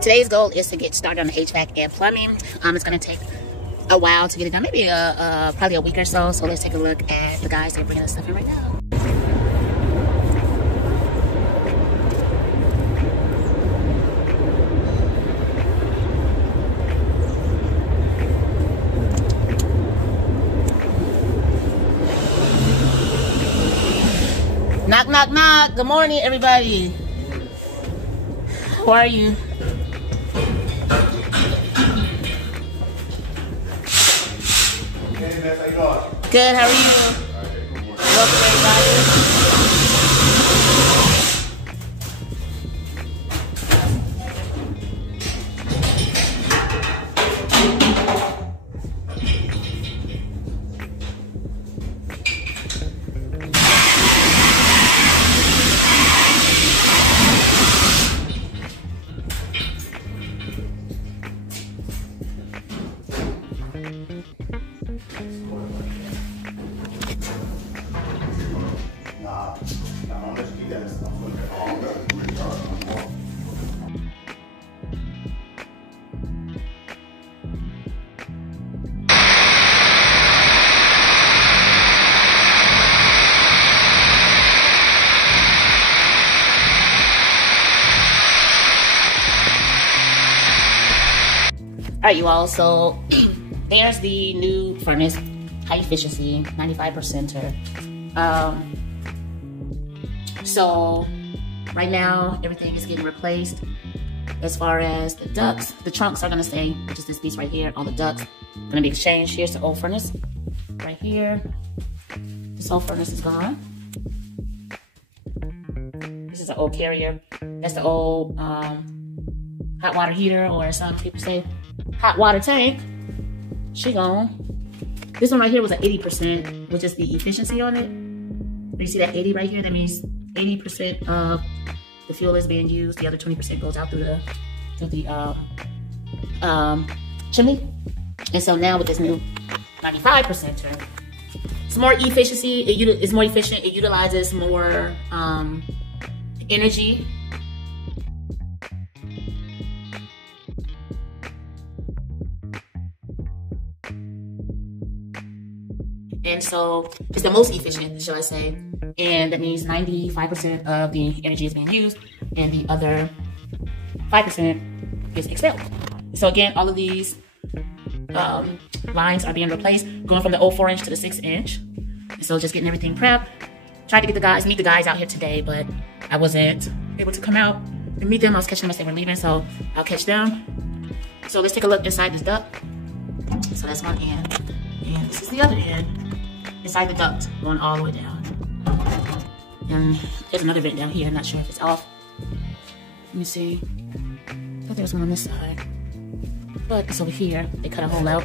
today's goal is to get started on the HVAC and plumbing. It's going to take a while to get it done, maybe probably a week or so. So let's take a look at the guys that are bringing the stuff in right now. Knock, knock, knock. Good morning, everybody. How are you? Hey, Beth, how you doing? Good, how are you? All right, good morning. Welcome, everybody. All right, you all, so there's the new furnace, high efficiency, 95%er. So right now, everything is getting replaced. As far as the ducts, the trunks are gonna stay, which is this piece right here. All the ducts gonna be exchanged. Here's the old furnace, right here. This old furnace is gone. This is an old carrier. That's the old hot water heater, or some people say hot water tank. She gone. This one right here was at 80%, which is the efficiency on it. You see that 80 right here? That means 80% of the fuel is being used. The other 20% goes out through the chimney. And so now with this new 95%er, it's more efficiency. It's more efficient. It utilizes more energy. And so it's the most efficient, shall I say. And that means 95% of the energy is being used and the other 5% is expelled. So again, all of these lines are being replaced, going from the old 4-inch to the 6-inch. And so just getting everything prepped. Tried to get meet the guys out here today, but I wasn't able to come out and meet them. I was catching them as they were leaving, so I'll catch them. So let's take a look inside this duct. So that's one end. And this is the other end. Inside the duct, going all the way down. And there's another vent down here. I'm not sure if it's off. Let me see. I thought there was one on this side. But it's over here. They cut a hole out.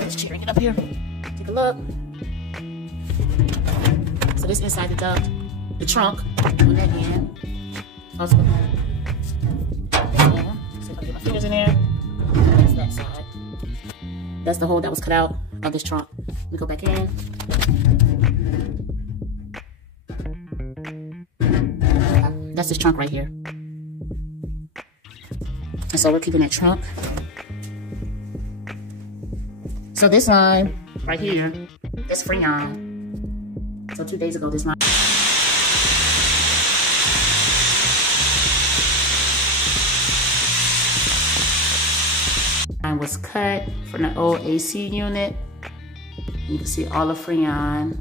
Just cheering it up here. Take a look. So this inside the duct, the trunk on that end. Also, see if I can get my fingers in there. That's that side. That's the hole that was cut out of this trunk. Let me go back in. That's this trunk right here. And so we're keeping that trunk. So this line right here, this Freon. So 2 days ago, this line was cut from the old AC unit. You can see all the Freon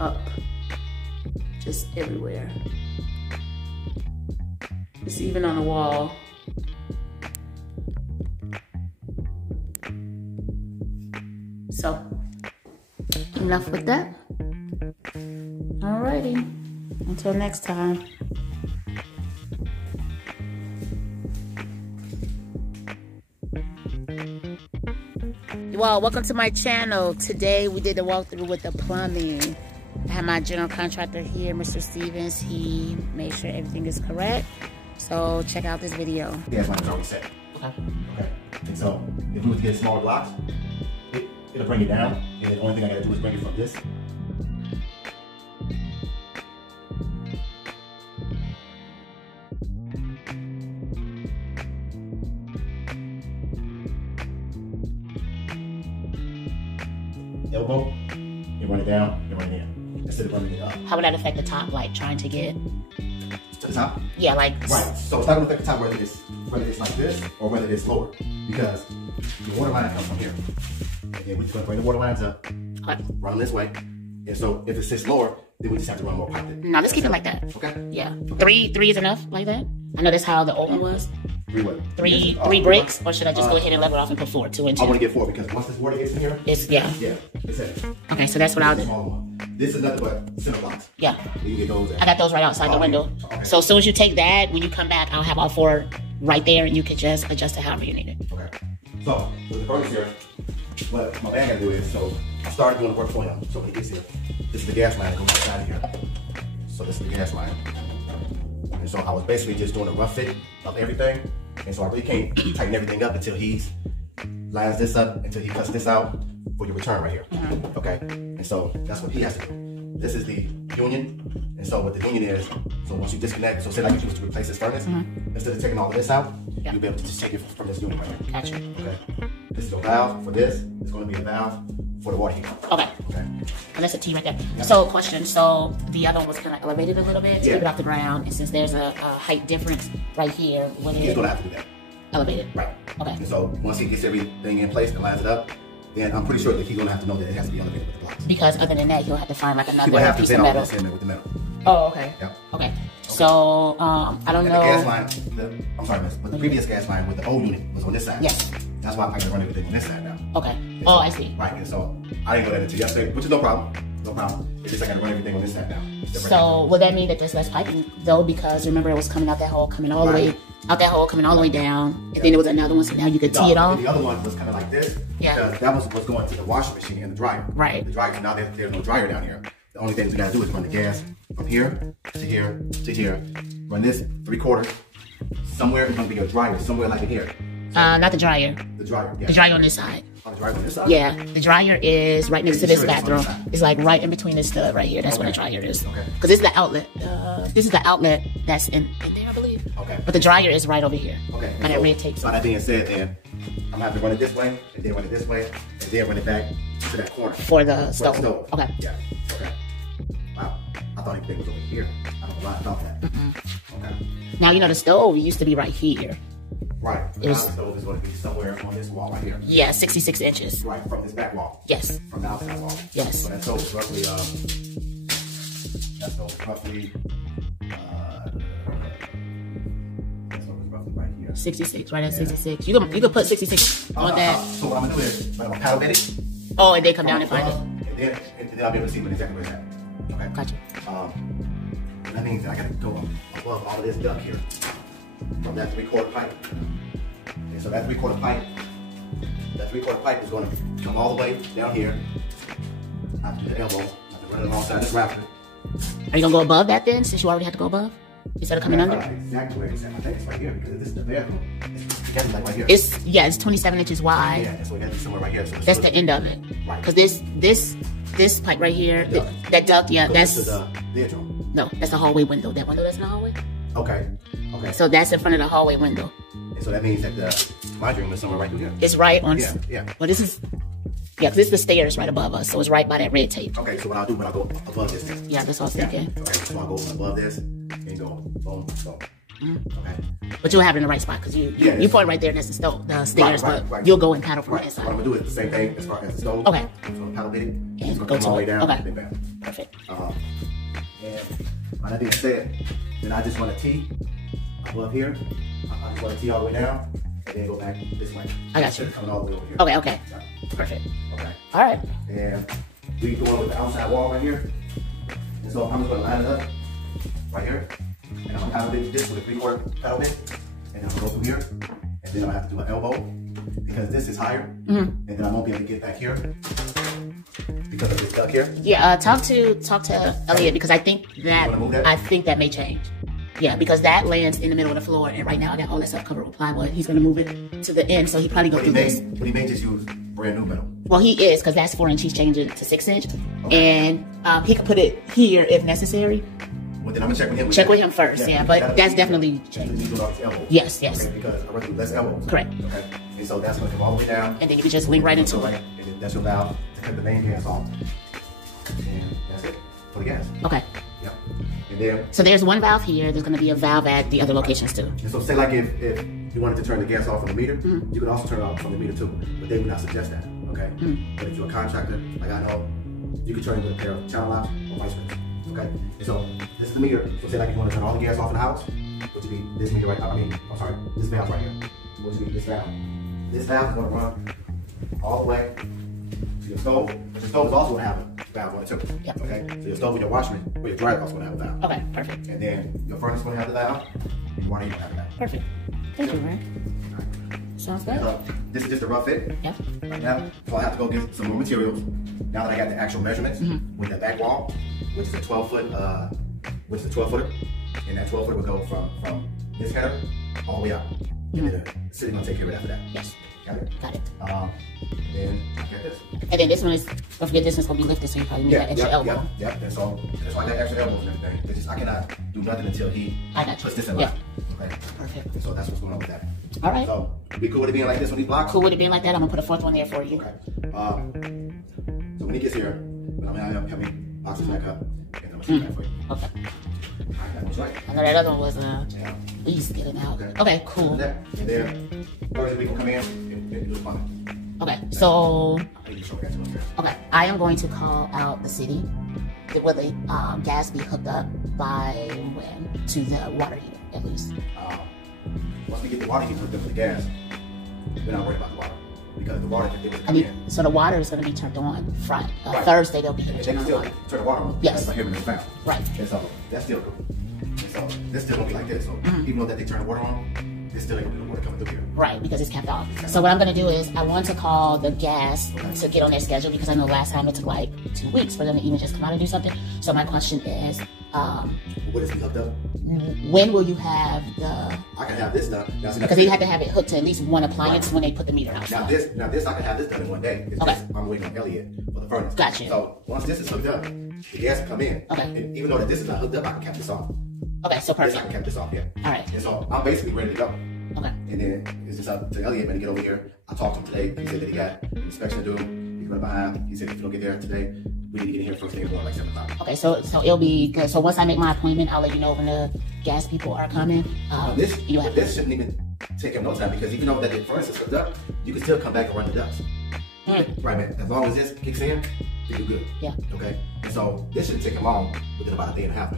up just everywhere. It's even on the wall. So, enough with that. Alrighty, until next time. Well, welcome to my channel. Today we did the walkthrough with the plumbing. I have my general contractor here, Mr. Stevens. He made sure everything is correct. So check out this video. Yeah, mine is already set. Okay. Okay. And so if we were to get smaller blocks, it'll bring it down. And the only thing I gotta do is bring it from this. elbow, you run it down, you run it in. Instead of running it up. How would that affect the top, like trying to get to the top? Yeah, like right. So it's not gonna affect the top whether it's like this or whether it's lower. Because the water line comes from here. And then we're just gonna bring the water lines up, run them this way. And so if it sits lower, then we just have to run more pipe. No, let's keep it like that. Okay. Yeah. Okay. Three is enough like that? I know that's how the old one was. 3 what? Three bricks, or should I just go ahead and level it off and put 4, 2 and 2? I want to get 4 because once this water gets in here, it's it. Okay, so that's what I'll do. This is nothing but center blocks. Yeah. You can get those. I got those right outside the window. Okay. So as soon as you take that, when you come back, I'll have all 4 right there, and you can just adjust it however you need it. Okay. So with the furnace here, what my man gotta do is, so I started doing the work for him. So when he gets here, this is the gas line that goes inside of here. So this is the gas line. And so I was basically just doing a rough fit of everything. And so I really can't tighten everything up until he lines this up, until he cuts this out for your return right here. Okay? And so that's what he has to do. This is the union. And so what the union is, so once you disconnect, so say like if you was to replace this furnace, instead of taking all of this out, you'll be able to just take it from this union right here. Gotcha. Okay? This is your valve for this. It's going to be a valve for the water heater. Okay. Okay. And that's a T right there. Yep. So question, so the other one was kind of elevated a little bit to keep it off the ground, and since there's a height difference right here, when he's going to have to do that. Elevated. Right. Okay. And so once he gets everything in place and lines it up, then I'm pretty sure that he's going to have to know that it has to be elevated with the blocks. Because other than that, he'll have to find like another piece of metal. He will have to bend all this in with the metal. Oh, okay. Yep. Okay. So, I don't know. The gas line, I'm sorry, miss, but the previous gas line with the old unit was on this side. Yes. That's why I can run everything on this side now. Okay. And oh, so, I see. Right, and so I didn't know that until yesterday, which is no problem. No problem. It's just I gotta run everything on this side now. So, would that mean that there's less piping though? Because remember, it was coming out that hole, coming all the way out that hole, coming all the way down, and then there was another one, so now you could tee it off. The other one was kind of like this. Yeah. Because that was going to the washing machine and the dryer. Right. The dryer. Now there's no dryer down here. The only thing we gotta do is run the gas from here to here to here. Run this 3/4. Somewhere it's gonna be a dryer. Somewhere like in here. So, not the dryer. The dryer. Yeah. The dryer on this side. Oh, the dryer on this side. Yeah. The dryer is right next to this bathroom. It's like right in between this stud right here. That's where the dryer is. Okay. Because this is the outlet. This is the outlet that's in there, I believe. Okay. But the dryer is right over here. Okay. By that red tape. So that being said, then I'm gonna have to run it this way, and then run it this way, and then run it back to that corner. For the stove. Okay. Yeah. Okay. Wow. I thought everything was over here. I don't know why I thought that. Okay. Now, you know, the stove used to be right here. Right. Now the stove is going to be somewhere on this wall right here. Yeah, 66 inches. Right, from this back wall. Yes. From the outside wall. Yes. So that stove is roughly, right here. 66, right at 66. You could put 66 on that. So what I'm going to do is, I'm going to paddle bit it. Oh, and then come down and find it. And then I'll be able to see exactly where it's at. Okay. Gotcha. That means that I got to go above all of this duct here from that 3/4 pipe. Okay, so that 3/4 pipe is going to come all the way down here. I have to do the elbow. I have to run it alongside this rafter. Are you gonna go above that then, since you already have to go above instead of coming under? Exactly where it's at. I think it's right here because this is the bathroom. It's like right here. It's 27 inches wide. Yeah, so it has to be somewhere right here. So that's the end of it. Right. Because this pipe right here, that duct, yeah, so that's the bedroom. No, that's the hallway window. That window that's in the hallway. Okay. Okay. So that's in front of the hallway window. And so that means that the laundry room is somewhere right through here. It's right on. Yeah. Well, this is. Yeah, because this is the stairs right above us, so it's right by that red tape. Okay, so what I'll do, I'll go above this. Yeah, that's what I was thinking. Okay, so I'll go above this and go boom, boom. Okay. But you'll have it in the right spot because you point right there. That's the stove, the stairs, right. You'll go and paddle from inside. What I'm gonna do is the same thing as far as the stove. Okay. So paddle bit it. And go to all the way down. Okay. And back. Perfect. And by that being said, then I just want to tee above here. I just want to tee all the way down and then go back this way. I got you. Coming all the way over here. Okay. Yeah. Perfect. Okay. All right. And we going with the outside wall right here. And so I'm just going to line it up right here. And I'm going to paddle bit this with a 3/4 paddle bit. And I'm going to go through here. And then I'm going to have to do an elbow because this is higher. And then I won't be able to get back here because of this duct here. Yeah, talk to Elliot because I think that may change. Yeah, because that lands in the middle of the floor, and right now I got all that stuff covered with plywood. He's gonna move it to the end, so he probably go through this. But he may just use brand new metal. Well, he is, because that's 4 inch. He's changing it to 6 inch, and he can put it here if necessary. But then I'm gonna check with him. Check with him first, yeah. But that's definitely yes, yes. Okay, because I want to do less elbows. Correct. Okay, and so that's gonna come all the way down. And then you can just link right into it. And then that's your valve to cut the main gas off. And that's it for the gas. Okay. Yep. And then. So there's one valve here. There's gonna be a valve at the other locations too. And so say like if you wanted to turn the gas off from the meter, you could also turn it off from the meter too. But they would not suggest that. Okay. But if you're a contractor, like I know, you can turn it with a pair of channel locks or vice versa. Okay. And so this is the meter. So say like if you want to turn all the gas off in the house, which would be this meter right. I'm sorry, this valve right here. Which would be this valve. This valve is going to run all the way to your stove. But your stove is also going to have a valve on it too. Yep. Okay. So your stove and your washroom or your dryer is also going to have a valve. Okay. Perfect. And then your furnace is going to have the valve. And your water heater will have the valve. Perfect. Thank you, Ray. Sounds good. This is just a rough fit. Yeah. Right now, so I have to go get some more materials. Now that I got the actual measurements with that back wall, which is a 12-foot, which is a 12-footer, and that 12-footer will go from this header all the way out. And then the city gonna take care of it after that. Yes. Got it. Got it. Then I got this. And then this one is, don't forget, this one's gonna be lifted, so you probably need that extra elbow. Yeah. And so that's why I got extra elbows and everything. It's just I cannot do nothing until he puts this in line. Okay. Perfect. And so that's what's going on with that. All right. So be cool with it being like this on these blocks. Cool with it being like that. I'm gonna put a fourth one there for you. Okay. So when he gets here, I'm gonna have me box this back up, and I'm gonna shoot that for you. Okay. Alright, that one's right. I know that other one was please get it out. Okay, cool. And then Thursday we can come in and do the plumbing. Okay, so I need to show you guys upstairs. okay, I am going to call out the city. Will the gas be hooked up by when to the water heater at least? Once we get the water heater hooked up to the gas, we're not worried about the water. Because the water can come in. So the water is going to be turned on Friday. Thursday they'll be here. They can still turn the water on. Yes. By him in the valve. Right. And so that's still cool. And so this still gonna be like this. So even though that they turn the water on, there's still ain't gonna be no water coming through here. Right, because it's capped off. So what I'm going to do is I want to call the gas to get on their schedule because I know last time it took like 2 weeks for them to even just come out and do something. So my question is, what is he hooked up? when will you have the... I can have this done. Because they have to have it hooked to at least one appliance when they put the meter out. Now this I can have this done in one day. It's just I'm waiting on Elliot for the furnace. Gotcha. So once this is hooked up, the gas will come in. Okay. And even though that this is not hooked up, I can cap this off. Okay, so perfect. I can cap this off, yeah. All right. And so I'm basically ready to go. Okay. And then it's just up to Elliot, man, to get over here. I talked to him today. He said that he got an inspection to do. He's running behind. He said if you don't get there today, we need to get in here first thing in the morning, like 7 o'clock. Okay, so it'll be good. So once I make my appointment, I'll let you know when the gas people are coming. This shouldn't even take him no time because even though that the furnace is hooked up, you can still come back and run the ducts. Right, man. As long as this kicks in, you're good. Yeah. Okay. And so this shouldn't take him long within about a day and a half.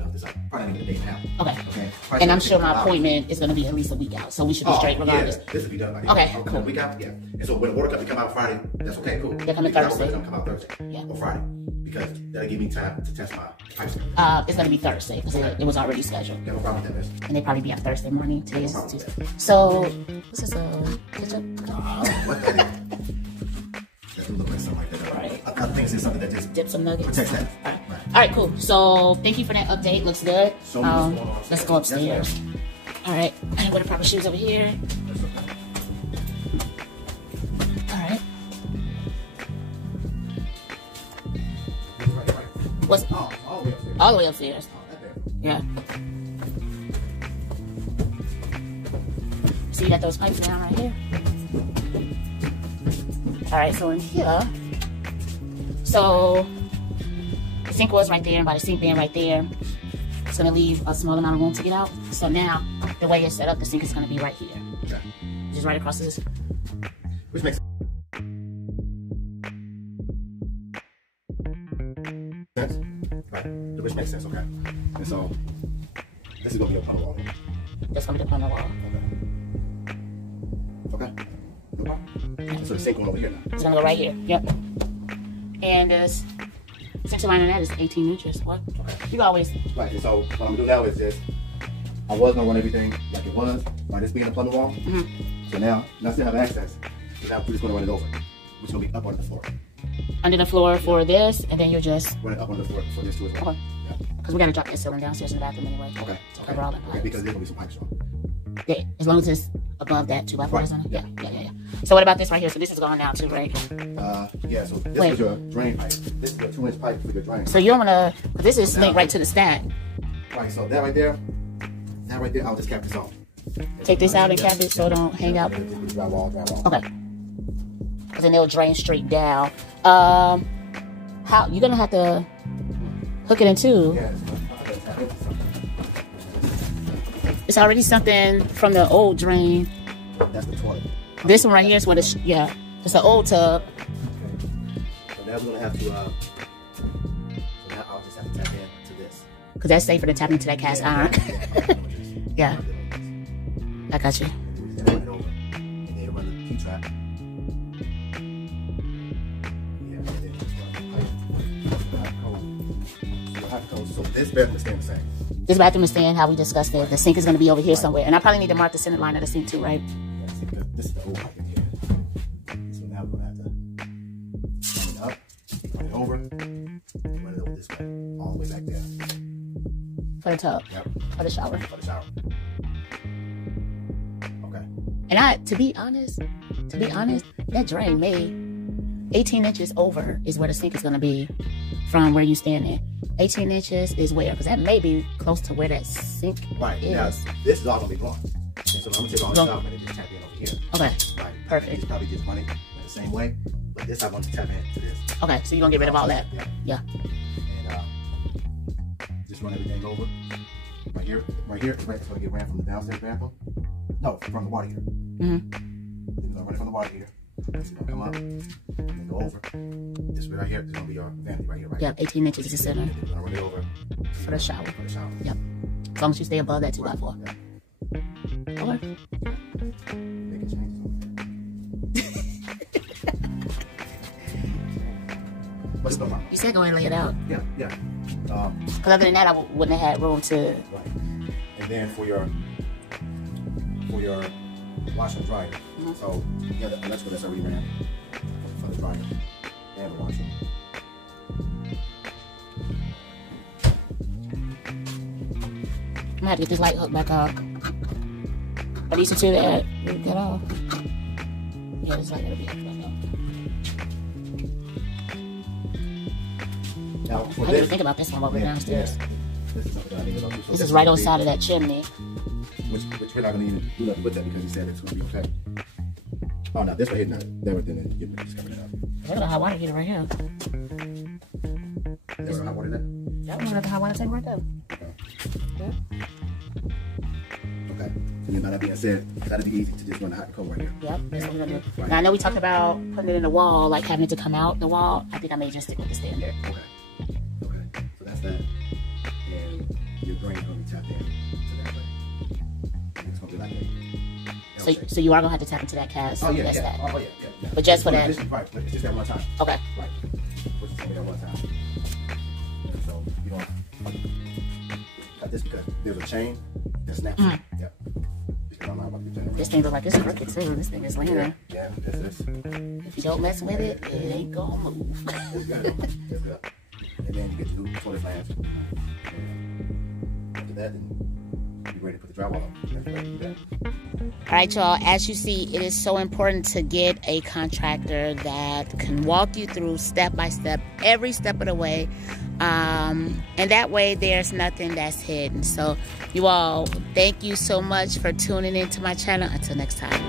Probably not even a day and a half. Okay. And I'm sure my appointment is going to be at least a week out, so we should be straight regardless. Yeah, this will be done by cool. A week out. Yeah. And so when the water company come out Friday, that's okay. Cool. They're coming Thursday. They're come out Thursday. Yeah. Or Friday because that'll give me time to test my pipes. It's going to be Thursday because it was already scheduled. Yeah, no problem with that, miss. And they probably be out Thursday morning. Today is Tuesday. So this is a ketchup. What that is? That do look like something like that. Right. I think it's something that just dip some nuggets. Protects that. All right, cool. So thank you for that update. Looks good. So let's go upstairs. All right. I didn't wear the proper shoes over here. All right. What's all the way upstairs? Yeah. So you got those pipes down right here. All right. So in here. So the sink was right there, and by the sink being right there, it's gonna leave a small amount of room to get out. So now, the way it's set up, the sink is gonna be right here. Okay. Just right across this. Which makes sense. Right. Which makes sense, okay. And so, this is gonna be a plumber wall here. That's gonna be the plumber wall. Okay. No problem. Okay. So the sink going over here now. It's gonna go right here. Yep. And this center line on that is 18 inches. What? Okay. You can always. Right. And so what I'm gonna do now is this. I was gonna run everything like it was by this being a plumbing wall. So now I still have access. So now we're just gonna run it over, which is gonna be up under the floor. Under the floor for this, and then you're just run it up under the floor for this too as well. Okay. Yeah. Because we gotta drop that ceiling downstairs in the bathroom anyway. Okay. To cover all that. Okay. Because there's gonna be some pipes on. Yeah. As long as it's above that 2x4 on it. Yeah. So what about this right here? So this is going down too, right? Yeah. So this is your drain pipe. This is your 2-inch pipe for your drain. So you don't wanna. This is linked right to the stack. Right, so that right there, I'll just cap this off. Take this out and cap it so it don't hang out. Drywall. Okay. Because then it'll drain straight down. How you're gonna have to hook it in too. Yeah, it's already something from the old drain. That's the toilet. This one right here is what it's, yeah. It's an old tub. Okay. So now we're gonna have to, so now I'll just have to tap into this. Because that's safer than tapping into that cast iron. Yeah. I got you. And then run the P-trap. So this bathroom is staying the same. This bathroom is staying how we discussed it. The sink is going to be over here somewhere. And I probably need to mark the center line of the sink too, right? Yeah, see, because this is the old pipe in here. So now we're going to have to run it up, run it over, and run it over this way, all the way back there. For the tub? Yep. For the shower? For the shower. Okay. And to be honest, that drain made 18 inches over is where the sink is going to be from where you standing. 18 inches is where? Because that may be close to where that sink right. is. Now, this is all going to be gone. And so I'm going to take all this out and just tap in over here. Okay. Right. Perfect. It's probably just running the same way, but this I'm going to tap into this. Okay, so you're going to get rid of all that? Yeah. And just run everything over. Right here, it's going to get ran from the downstairs bathroom. No, from the water heater. Mm-hmm. You're going to run it from the water heater. It's going to come up and go over. This right here is going to be our vanity right here, right? Yep, 18 inches is the center. You're going to run it over for the shower. For the shower. Yep. As long as you stay above that 2x4. Yeah. Okay. Make a change. What's the problem? You said go ahead and lay it out. Yeah. Because other than that, I wouldn't have had room to. Right. And then for your washer and dryer. Mm-hmm. So yeah, the electrical that's already ran for the dryer and the washer. I'm gonna have to get this light hook back on. Are these the two that we got off? Yeah, this light gotta be hooked back on. Now, I didn't even think about this one while we're downstairs. Yeah. This is something I need to know. This is right on the side of that chimney. Which we're not going to do nothing with that because he said it's going to be okay. Oh, no, this right here, not there, but then just coming up. Look at the hot water heater right here. There's a hot water there? That one at the hot water tank right there. Okay. Yeah. Okay. And then now that being said, that'd be easy to just run the hot and cold right here. Yep, that's what we're going to do. Right. Now, I know we talked about putting it in the wall, like having it to come out the wall. I think I may just stick with the standard. Okay. So that's that. And your drain is going to be tapped in to that way. It's going to be like a so you are going to have to tap into that cast. Oh, yeah. That's that. Oh, yeah. But just for that. Right, but it's just that one time. Okay. Right. Which is only that one time. And so you don't cut this because there's a chain that snaps. Mm. Yeah. Because I'm not about to do This thing looks like it's crooked too. This thing is leaning. Yeah, this. If you don't mess with it, it ain't gonna move. It's good. It's good. And then you get to do toilet flange. And after that, then you're ready to put the drywall on. That's ready to do that. All right, y'all, as you see, it is so important to get a contractor that can walk you through step by step, every step of the way. And that way there's nothing that's hidden. So you all, thank you so much for tuning into my channel. Until next time.